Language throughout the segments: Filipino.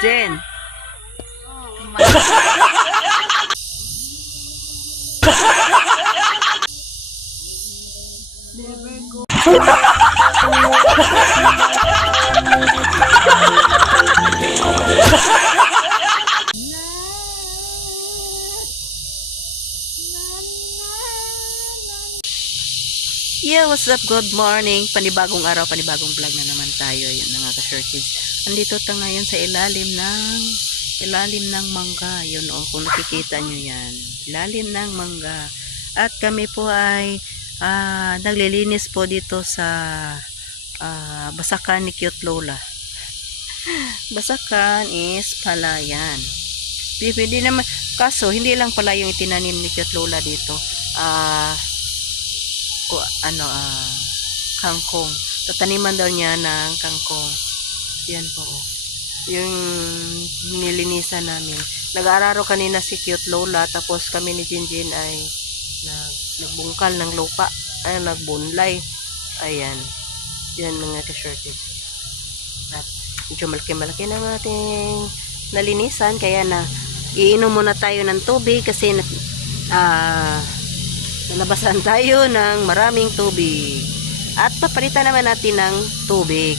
Jen. Yeah, what's up? Good morning. Panibagong araw, panibagong vlog na naman tayo. Yun na nga ka-short. Andito tayo ngayon sa ilalim ng ilalim ng mangga. Yun o, kung nakikita nyo yan. Ilalim ng mangga. At kami po ay ah, naglilinis po dito sa ah, Basakan ni Cute Lola. Basakan is palayan. Di- Pwede naman, kaso hindi lang pala yung itinanim ni Cute Lola dito. Ah, ko ano ah kangkong. Tataniman daw niya ng kangkong. Yan po. Yung nilinisan namin. Nag-araro kanina si Cute Lola tapos kami ni Jinjin ay nag, nagbungkal ng lupa. Ay, nagbunlay. Ayan. Yan mga ka-shorted. At medyo malaki-malaki ng ating nalinisan kaya na iinom muna tayo ng tubig kasi ah nalabasan tayo ng maraming tubig. At papalitan naman natin ng tubig.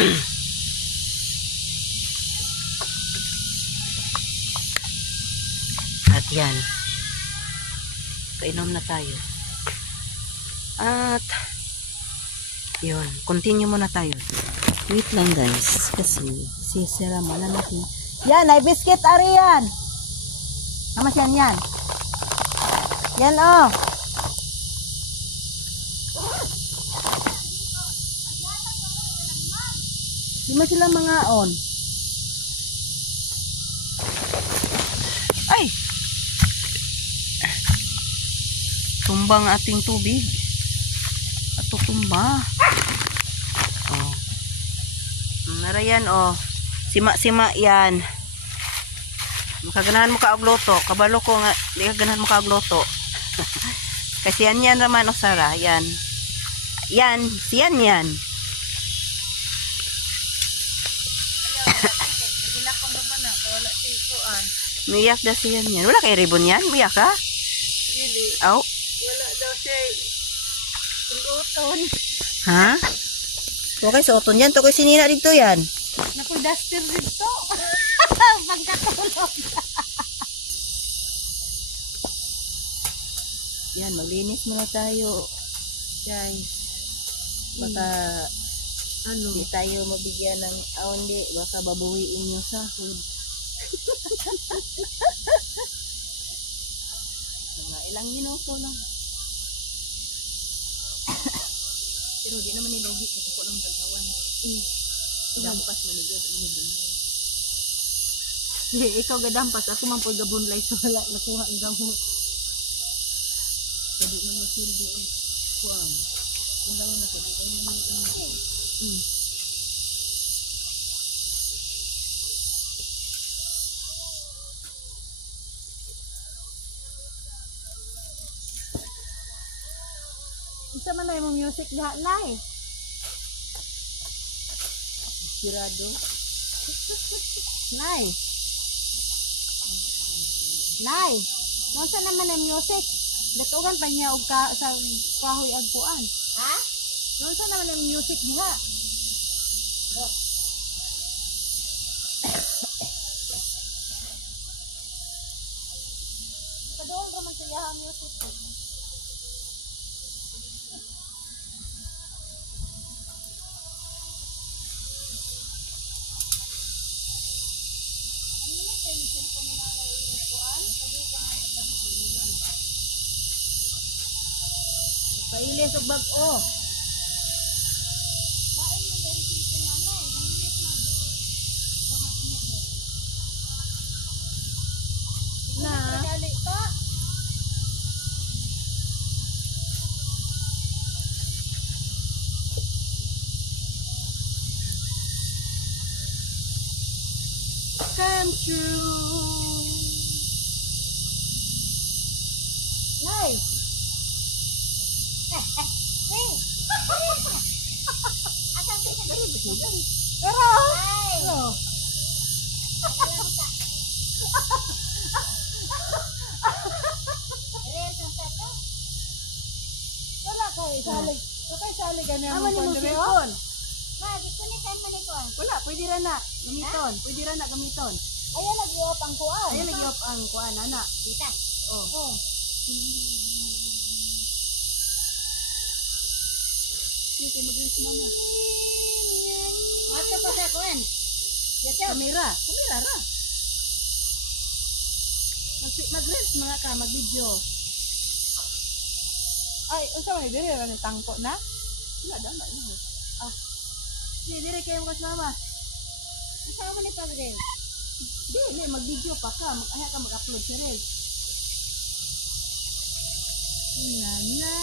At yan. Kainom na tayo. At yun, continue muna tayo. Wait lang guys, kasi sisira mala natin. Yan, ay biscuit ariyan. Namas yan yan. Yan oh. Di mo sila mga on. Ay! Tumba ang ating tubig. At tutumba. Oh. Nara yan oh. Sima-sima yan. Makaganahan mo ka og. Kabalo ko nga, di ka ganahan mo ka og luto. Kasi yan yan naman o Sara, yan. Yan, siyan yan. Miyak na siyan yan. Wala kay ribbon yan? Miyak ka? Really? Aw. Wala daw siya iluton. Ha? Okay, so uton yan. Tukoy sinina dito yan. Naku, duster dito. Pagkatulog. Yan, maglinis muna tayo. Guys. Baka Ano? Hindi tayo mabigyan ng, ah hindi, baka babawiin yung sahod. Mga ilang minuto lang. Pero di naman nilogi kasi ko ng tagawan. Mm. Dampas sa mo. Di, ikaw gadampas. Ako man po gabunlay so wala nakuha ang gamot. Pwede na masilbi ang kuwan. Kung lang na pwede ka naman ang Mm. Isa man na yung music na eh. sirado. Nay. Nay. Nasa naman ang music? Datugan pa niya og ka sa kahoy agpuan. Ha? Nasa naman ang music diha? Padoon ka man sa iyaha music. Pailis og bag-o. Na. Come true. Nay. Asa Pero, ano? Wala kay salig. Wala kay salig ano mo pandre, cellphone. Ma, gusto ni kan man ko. Wala, pwede ra na. Gamiton. Pwede ra na gamiton. Ayan lagi op ang kuan. Ayan lagi op ang kuan ana. Dita. Oh. Oh. Dito mag-reels mama. Mato pa sa kuan. Yato. Kamera. Kamera ra. Mag mag-reels mga ka, mag-video. Ay, unsa man diri ra ni tangko na? Wala da na ino. Ah. Di dire kayo kas mama. Unsa man ni padre? Di, di mag-video pa ka, mag aya ka mag-upload sa reels. Na na.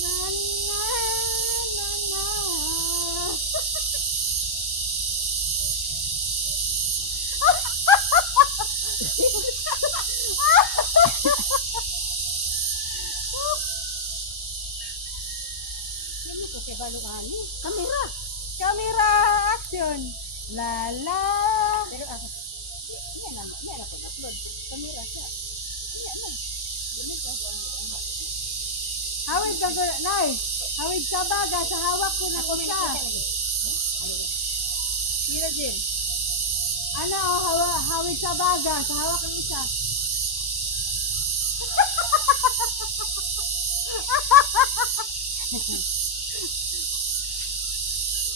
Na na na na. Yan ko kay balong ani. Kamera. Camera action. La la. Pero ako, yan na, yan na pag-upload. Kamera siya. Yan na. Dili ka ko ang Hawid ka ko, nay. Hawid ka baga sa hawak ko na ko siya. Sira din. Ano, hawa, hawid sa baga sa hawak ng isa.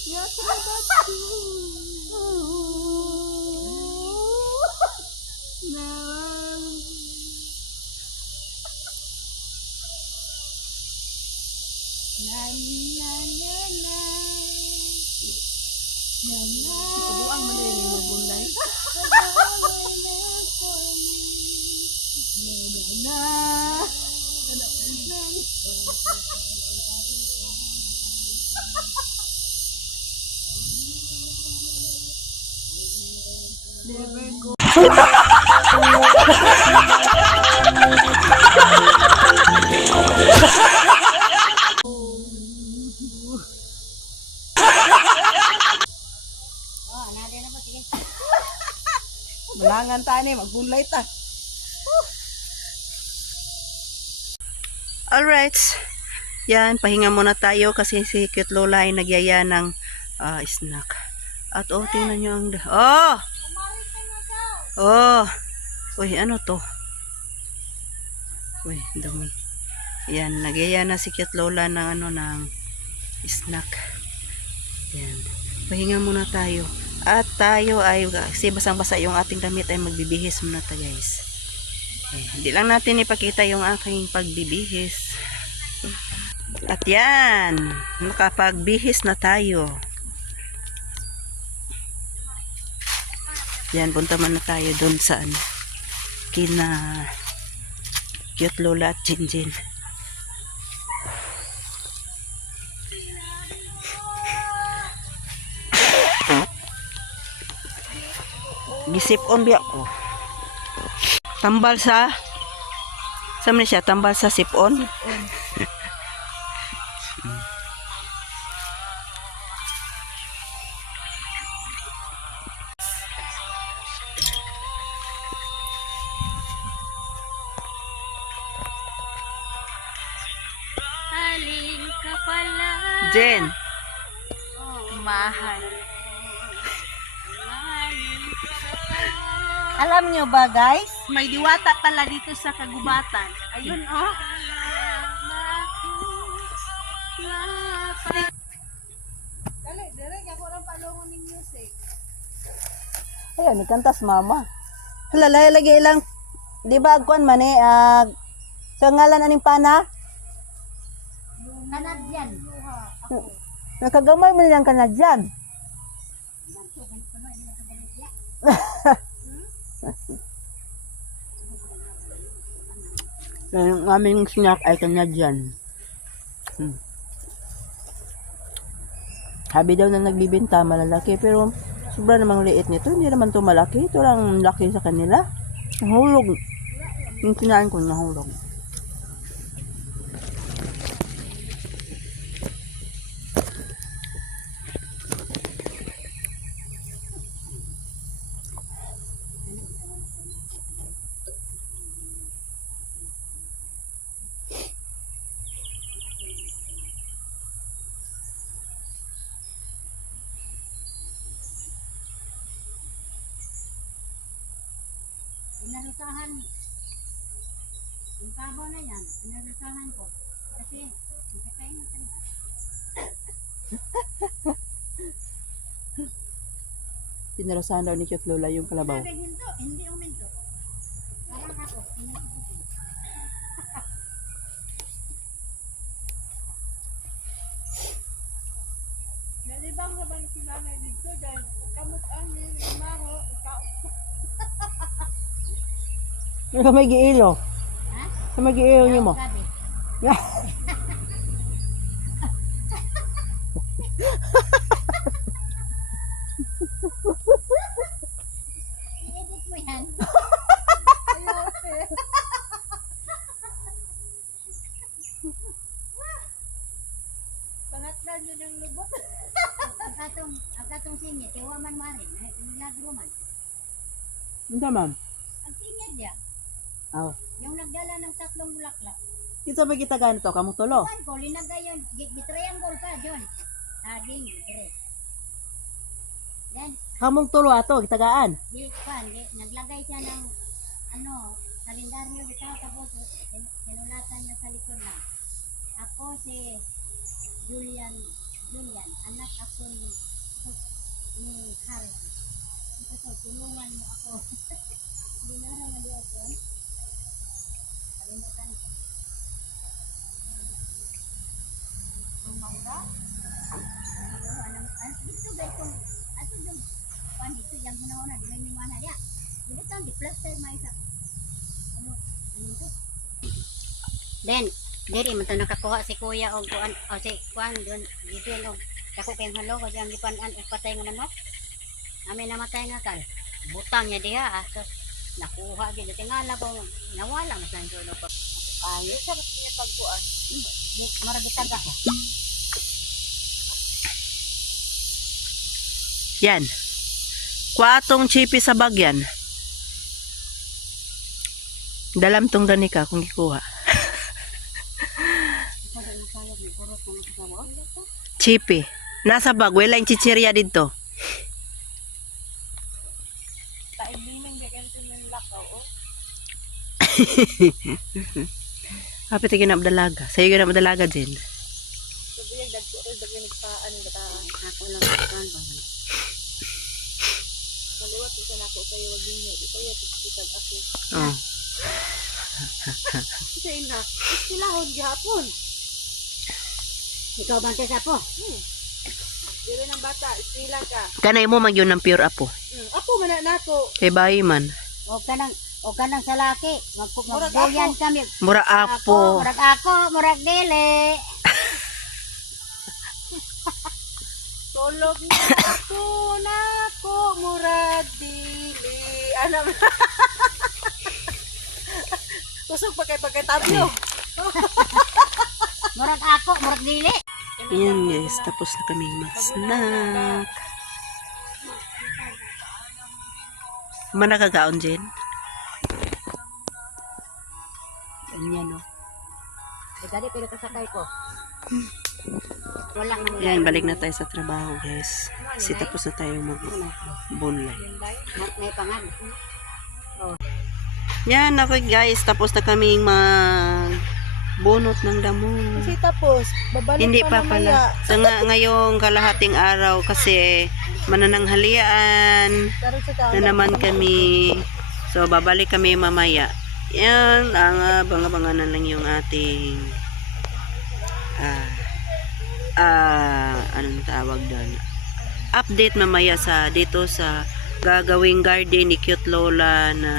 Yes, that's Na na na na. Na na. Kabuang man rin yung magbunlay. Never go. Oh, nade na po, sige. Malangan tani, magbunlay ta. Alright. Yan, pahinga muna tayo kasi si cute Lola ay nagyaya ng ah, snack. At oh, tingnan nyo ang... Oh! Oh! Uy, ano to? Uy, dumi. Yan, nagyaya na si cute Lola ng ano, ng snack. Yan. Pahinga muna tayo. At tayo ay, kasi basang-basa yung ating damit ay magbibihis muna tayo guys. Eh, hindi lang natin ipakita yung aking pagbibihis. At yan, nakapagbihis na tayo. Yan, punta man na tayo doon sa ano, kina cute Lola at Jinjin. Gisip on biya ko. Tambal sa man siya? Tambal sa sipon? Halin Jen, Mahal. alam nyo ba guys? May diwata pala dito sa kagubatan. Ayun oh. Dali, dali, ako lang palungon ng music. Ayan, ikantas mama. Hala, lagi lang. Di ba agkuan man eh, ag sa ngalan aning pana? Kanadyan. Nakagamay mo nilang kanadyan. Ang aming snack ay kanadyan. Hmm. Sabi daw na nagbibenta malalaki pero sobra namang liit nito. Hindi naman to malaki. Ito lang laki sa kanila. Nahulog. Yung kinain ko nahulog. Pinarasahan daw ni Cute Lola yung kalabaw. Hinto, hindi uminto. Parang ako. Nalibang na ba si nanay dito dahil kamot ang maro, ikaw. Sa may giilo. Ha? Sa may giilo niyo mo. Sabi, i-edit mo yan. Pangatlan nyo ng lubot. ang katong, ang katong singit, iwa man marin, nilagro man. Hindi ma'am. Ang singit niya, Aw. yung nagdala ng tatlong bulaklak. Ito ba kita ganito? Kamutulo. Kuan ko, linagay yun, gi- gi-triangle pa, John. Saging, dire. Yan, Kamong tulo ato, kitagaan. di, kuan, di, naglagay siya ng, ano, kalendaryo bitaw, tapos sin- sinulatan niya sa likod lang. Ako si Julian, Julian, anak ako ni, ni Harry. Ito tulungan mo ako. Hindi na di ako. Kalimutan ko. Ang mangga? Ano, ano, dito ba itong, ato yung, kuan dito, yung huna-huna, di lang yung mana dia. Dito tang, di-plaster may isa. Ano, ano ito? Then, diri man nakakuha si kuya og kuan o si kuan doon dito og dako kay halo ko siyang gipanan patay nga manok. Amin namatay nga kal. Butang niya diha ah. So, nakuha gyud tingala ko nawala na sa dulo ko. Ay, sarap niya pagkuan. Di marag itaga ko. Yan. Kuatong chipi sa bagyan. Dalam tong gani ka kung gikuha. Na na. Chipi. Nasa bag, wala yung chichirya dito. Kaibimeng gagan sa ng lakaw oh. Kapit tigin na madalaga. Sa'yo ka na madalaga din. Oh. Kasi na, istilahon gihapon. Ikaw bante sa po. Hmm. Dili ng bata, istila ka. Kanay mo magyun ng pure apo. Hmm. Ako man na nako. Kay bayi man. O ka nang o ka nang sa laki. Magbuyan kami. Mura apo. murag ako, murag dili. Tulog na ako na ako, murag dili. Ano? Kusog pa kay pagkatabyo. murag ako, murag dili. Yan guys, tapos na kaming mag-snack. Manakagaon din. Ganyan o. Dali pero kasakay ko. Wala man Yan, balik na tayo sa trabaho guys. Kasi tapos na tayo pangan. Yan, ako guys, tapos na kaming mag bunot ng damo. Kasi tapos, babalik Hindi pa pala. Sa nga, ngayong kalahating araw kasi manananghalian na naman kami. So, babalik kami mamaya. Yan, ang abang-abanganan lang yung ating ah, ah, anong tawag doon? Update mamaya sa dito sa gagawing garden ni Cute Lola na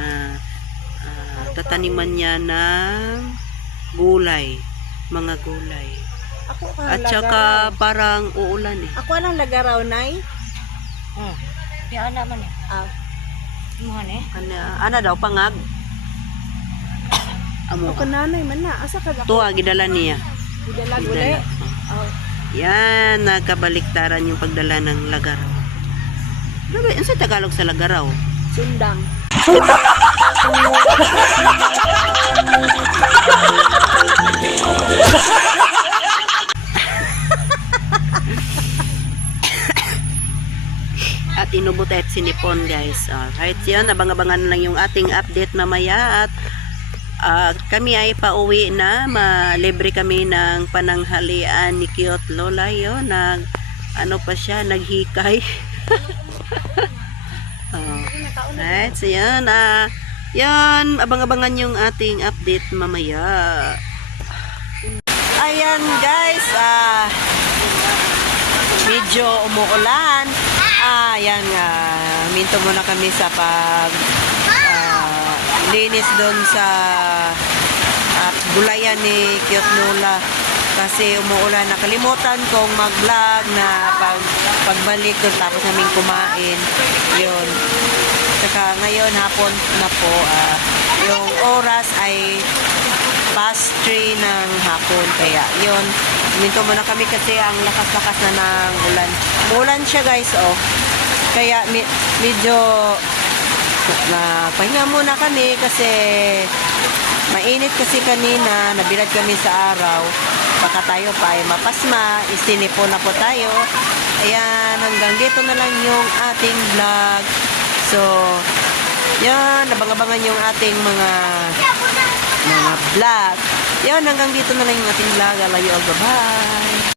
ah, tataniman niya ng gulay, mga gulay. Ako At saka parang uulan eh. Ako anong lagaraw, Nay? Hmm. Di ana man eh. Ah. Imuhan eh. Ana, ana daw pangag. Amo. kananay man na. Asa ka Tuwa gidala niya. Gidala. Oh. Yan, nagkabaliktaran yung pagdala ng lagaraw. Grabe, ano sa Tagalog sa lagaraw? Sundang. At inubot type sinipon guys. Alright, yun. Abang-abangan lang yung ating update mamaya at ah, kami ay pauwi na. Malibre kami ng pananghalian ni Cute Lola. Yun, nag, ano pa siya, naghikay. oh. Alright, so yan. Ah, yan, abang-abangan yung ating update mamaya. Ayan guys, ah, medyo umuulan. Ah, yan nga. minto muna kami sa pag ah, linis doon sa at gulayan ni Cute Nula kasi umuulan. Nakalimutan kong mag-vlog na pag pagbalik doon tapos namin kumain. Yun. Tsaka ngayon hapon na po ah, yung oras ay past 3 ng hapon. Kaya yun. Minto muna kami kasi ang lakas-lakas na ng ulan. Ulan siya guys oh. Kaya medyo na pahinga muna kami kasi mainit kasi kanina nabilad kami sa araw. Baka tayo pa ay mapasma istinipo na po tayo. Ayan hanggang dito na lang yung ating vlog. So yan abang-abangan yung ating mga mga vlog. Yan hanggang dito na lang yung ating vlog. I love you all. Bye bye